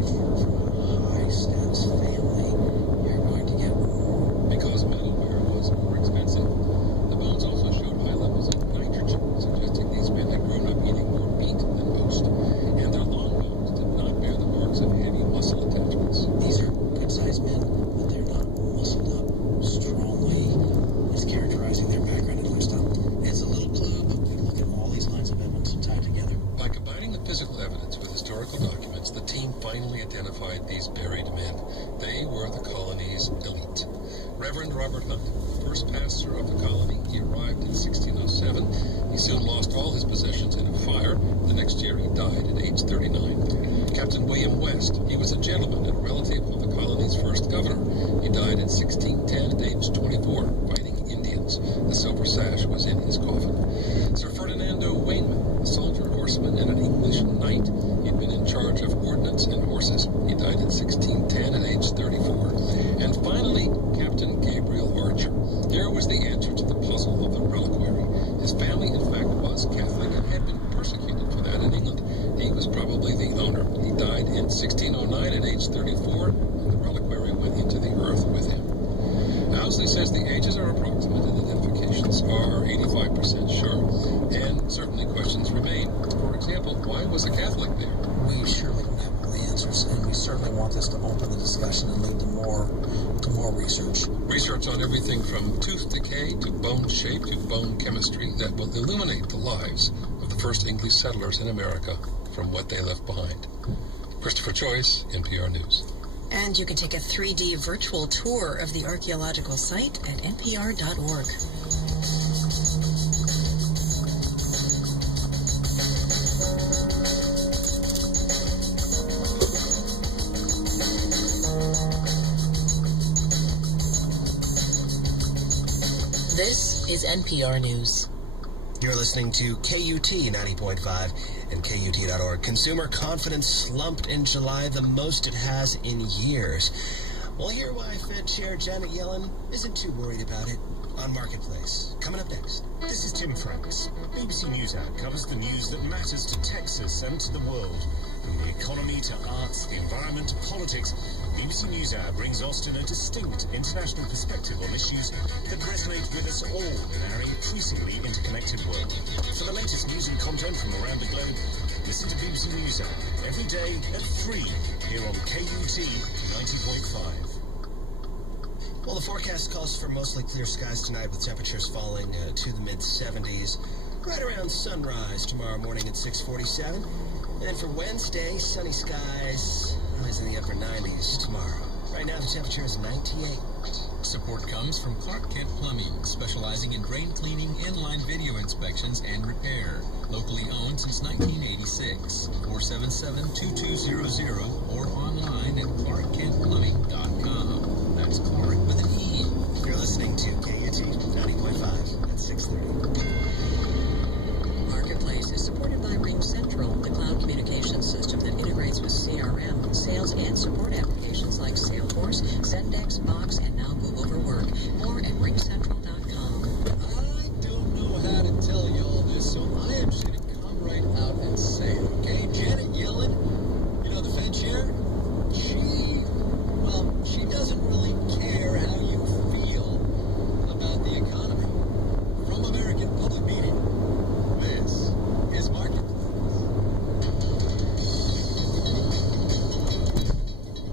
if you're from a high-status family, you're going to get more. Because metalware was more expensive. The bones also showed high levels of nitrogen, suggesting these men had grown up eating more meat than most. And their long bones did not bear the marks of heavy muscle attachments. These are good-sized men, but they're not muscled up strongly. It's characterizing their background and lifestyle. It's a little clue, but we look at all these lines of evidence and tie it together. By combining the physical evidence with historical documents, the team finally identified these buried men. They were the colony's elite. Reverend Robert Hunt, first pastor of the colony, he arrived in 1607. He soon lost all his possessions in a fire. The next year he died at age 39. Captain William West, he was a gentleman and a relative of the colony's first governor. He died in 1610 at age 24, fighting Indians. The silver sash was in his coffin. Sir Ferdinando Wainman, a soldier, horseman, and an English knight. He'd been in charge of ordnance and horses. He died in 1610 at age 34. And finally, Captain Gabriel Archer. Here was the answer to the puzzle of the reliquary. His family, in fact, was Catholic and had been persecuted for that in England. He was probably the owner. He died in 1609 at age 34, and the reliquary went into the earth with him. Owsley says the ages are approximate and identifications are 85% sure, and certainly questions remain. For example, why was a Catholic there? We surely don't have all the answers, and we certainly want this to open the discussion and lead to more research. Research on everything from tooth decay to bone shape to bone chemistry that will illuminate the lives of the first English settlers in America from what they left behind. Christopher Choice, NPR News. And you can take a 3D virtual tour of the archaeological site at npr.org. This is NPR News. You're listening to KUT 90.5 and KUT.org. Consumer confidence slumped in July the most it has in years. We'll hear why Fed Chair Janet Yellen isn't too worried about it on Marketplace. Coming up next. This is Tim Franks. BBC News Hour covers the news that matters to Texas and to the world. From the economy to arts, the environment to politics, BBC News Hour brings Austin a distinct international perspective on issues that resonate with us all in our increasingly interconnected world. For the latest news and content from around the globe, listen to BBC News Hour every day at 3 here on KUT 90.5. Well, the forecast calls for mostly clear skies tonight with temperatures falling to the mid-70s right around sunrise tomorrow morning at 6:47. And for Wednesday, sunny skies, highs in the upper 90s tomorrow. Right now, the temperature is 98. Support comes from Clark Kent Plumbing, specializing in drain cleaning, inline video inspections, and repair. Locally owned since 1986. 477-2200 or online at clarkkentplumbing.com. That's Clark with an E. You're listening to KUT 90.5 at 6:30. Marketplace is supported by Ring Central, the cloud communications system that integrates with CRM, sales, and support applications like Salesforce, Zendex, Box, and now Google for Work. More at ringcentral.com. I don't know how to tell you all this, so I am just going to come right out and say it, okay? Janet Yellen, you know, the Fed chair, she doesn't really care how you feel about the economy. From American Public Media, this is Marketplace.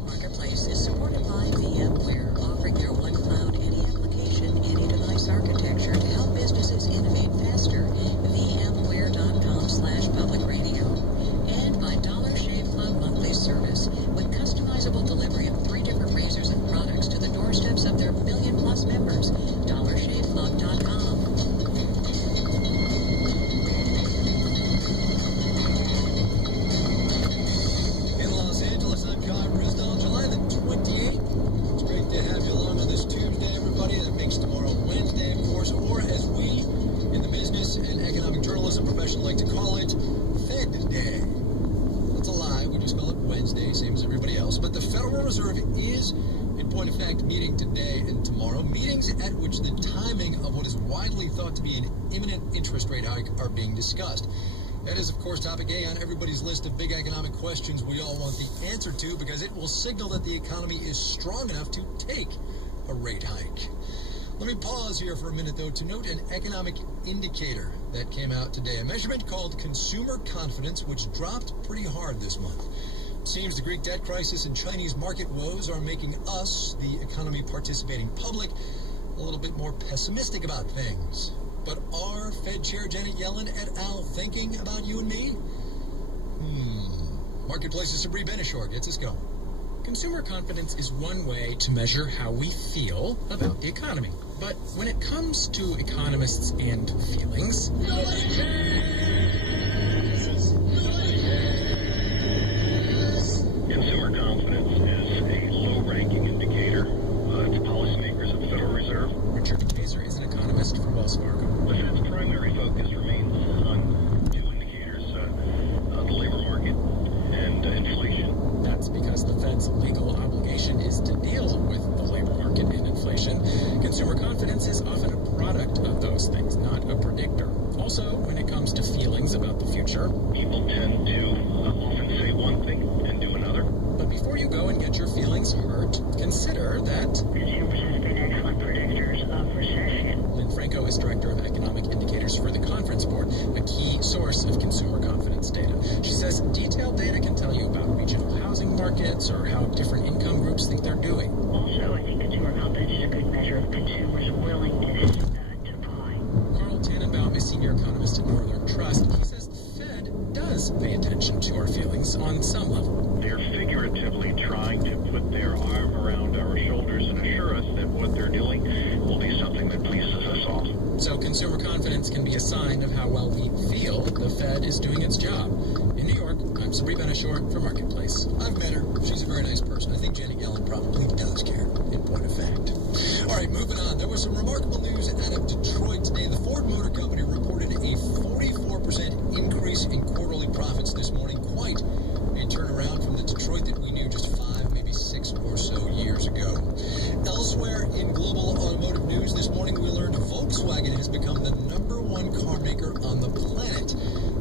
Marketplace is supported by VMware, offering their one cloud, any application, any device architecture to help businesses innovate faster. VMware.com/public radio. And by Dollar Shave Club monthly service with customizable delivery of 3 different razors and products to the doorsteps of their million-plus members. DollarShaveClub.com. In Los Angeles, I'm John Brisnell. July the 28th. It's great to have you along on this Tuesday, everybody. That makes tomorrow Wednesday, of course, or as we in the business and economic journalism profession like to call it, Fed Day. That's a lie. We just call it Wednesday, same as everybody else. But the Federal Reserve is, in point of fact, meeting today and tomorrow. Meetings at which the timing of what is widely thought to be an imminent interest rate hike are being discussed. That is, of course, topic A on everybody's list of big economic questions we all want the answer to, because it will signal that the economy is strong enough to take a rate hike. Let me pause here for a minute, though, to note an economic indicator that came out today, a measurement called consumer confidence, which dropped pretty hard this month. It seems the Greek debt crisis and Chinese market woes are making us, the economy participating public, a little bit more pessimistic about things. But are Fed Chair Janet Yellen et al. Thinking about you and me? Marketplace's Sabri Benishore gets us going. Consumer confidence is one way to measure how we feel about the economy. But when it comes to economists and feelings, consumer confidence is a low-ranking indicator to policymakers at the Federal Reserve. is an economist from Wells Fargo. The Fed's primary focus remains on two indicators, the labor market and inflation. That's because the Fed's legal obligation is to deal with the labor market and inflation. Consumer confidence is often a product of those things, not a predictor. Also, when it comes to feelings about the future, People tend to often say one thing and do another. but before you go and get your feelings hurt, consider that Consumers have been excellent predictors of recession. Lynn Franco is director of economic indicators for the Conference Board, a key source of consumer confidence data. She says detailed data can tell you about regional housing markets or how different income groups think they're doing. Also, I think consumer confidence is a good measure of consumers' willingness to buy. Carl Tannenbaum is senior economist at Northern Trust. He says the Fed does pay attention to our feelings on some level. They're figuratively trying to put their arm around our shoulders and assure us that what they're doing will be something that pleases us all. So consumer confidence can be a sign of how well we feel the Fed is doing its job. In New York, I'm Sabri Benishore for Marketplace. I've met her. She's a very nice person. I think Janet Yellen probably does care, in point of fact. All right, moving on. There was some remarkable news out of Detroit today. The Ford Motor Company reported a 44% increase in quarterly profits this morning. Quite a turnaround from the Detroit that we knew just 5, maybe 6 or so years ago. Elsewhere in global automotive news this morning, we learned Volkswagen has become the #1 car maker on the planet,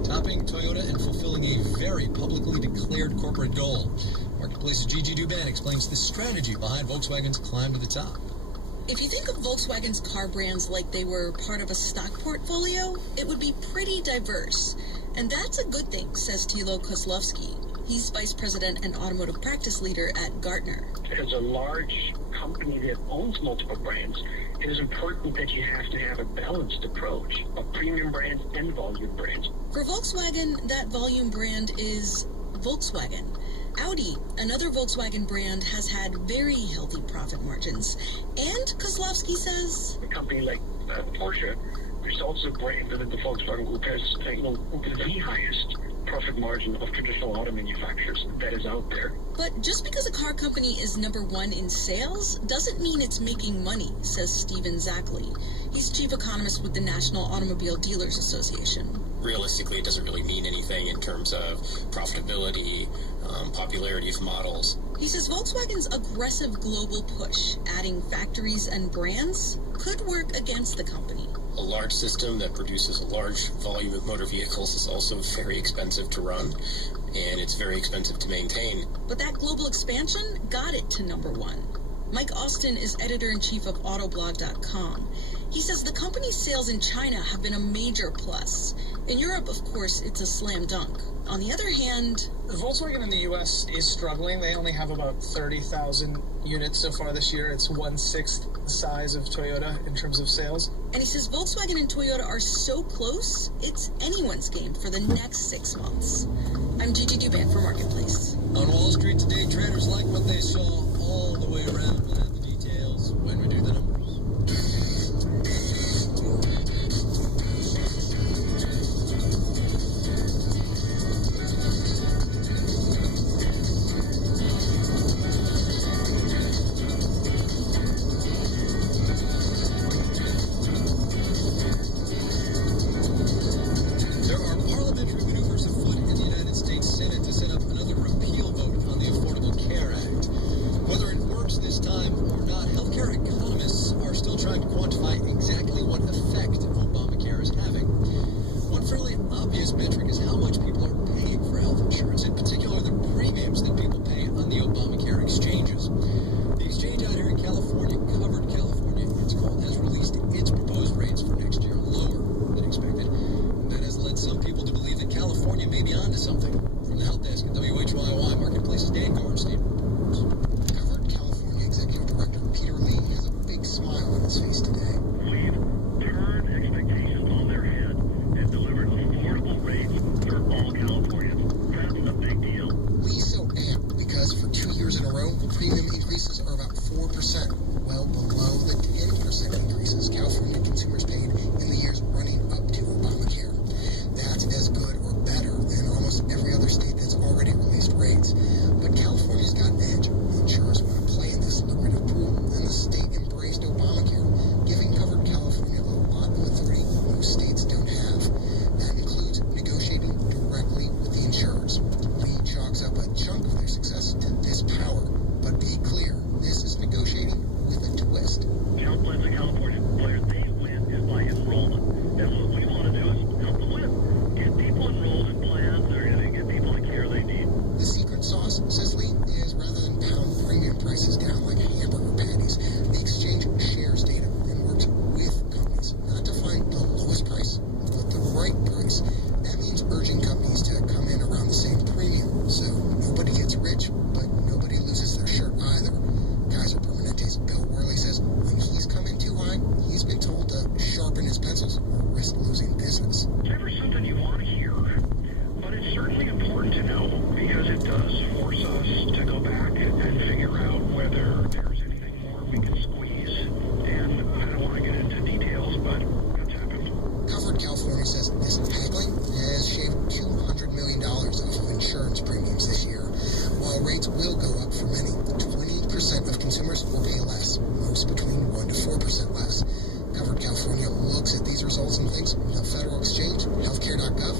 topping Toyota and fulfilling a very publicly declared corporate goal. Marketplace's Gigi Duban explains the strategy behind Volkswagen's climb to the top. If you think of Volkswagen's car brands like they were part of a stock portfolio, it would be pretty diverse. And that's a good thing, says Thilo Kozlowski. He's vice president and automotive practice leader at Gartner. As a large company that owns multiple brands, it is important that you have to have a balanced approach of premium brands and volume brands. For Volkswagen, that volume brand is Volkswagen. Audi, another Volkswagen brand, has had very healthy profit margins. And Kozlowski says, A company like Porsche, there's also a brand within the Volkswagen Group has the highest profit margin of traditional auto manufacturers that is out there. But just because a car company is #1 in sales doesn't mean it's making money, says Stephen Zackley. He's chief economist with the National Automobile Dealers Association. Realistically, it doesn't really mean anything in terms of profitability, popularity of models. He says Volkswagen's aggressive global push, adding factories and brands, could work against the company. A large system that produces a large volume of motor vehicles is also very expensive to run, and it's very expensive to maintain. But that global expansion got it to #1. Mike Austin is editor-in-chief of Autoblog.com. He says the company's sales in China have been a major plus. In Europe, of course, it's a slam dunk. On the other hand, Volkswagen in the U.S. is struggling. They only have about 30,000 units so far this year. It's 1/6 the size of Toyota in terms of sales. And he says Volkswagen and Toyota are so close, it's anyone's game for the next 6 months. I'm Gigi Duban for Marketplace. On Wall Street today, traders like what they saw all the way around. We'll have the details when we do the numbers. This time, years in a row, premium increases are about 4%, well below the 10% increases California consumers paid in the years running up to Obamacare. That's as good or better than almost every other state that's already released rates. But California's got an edge. Insurers want to play in this lucrative pool, and the state embraced Obamacare, giving covered California a lot of authority most states don't have. That includes negotiating directly with the insurers. Lee chalks up a chunk of their success to this power. But be clear, this is negotiating with a twist. Health plans in California, where they win is by enrollment. And what we want to do is help them win. Get people enrolled in plans that are going to get people the care they need. The secret sauce, says Lee, is rather than pound premium prices down like hamburger patties, the exchange shares data and works with companies, not to find the lowest price, but the right price. That means urging companies to come in around the same premium, so nobody gets rich, but nobody loses their shirt either. Kaiser Permanente's Bill Worley says when he's come in too high, he's been told to sharpen his pencils or risk losing business. It's never something you want to hear, but it's certainly important to know because it does force us to go back and figure out whether there's anything more we can squeeze. And I don't want to get into details, but that's happened. Covered California says this haggling has shaved $200 million off of insurance premiums this year. While rates will go up for many, 20% of consumers will pay less, most between 1% to 4% less. Covered California looks at these results and thinks the federal exchange, healthcare.gov,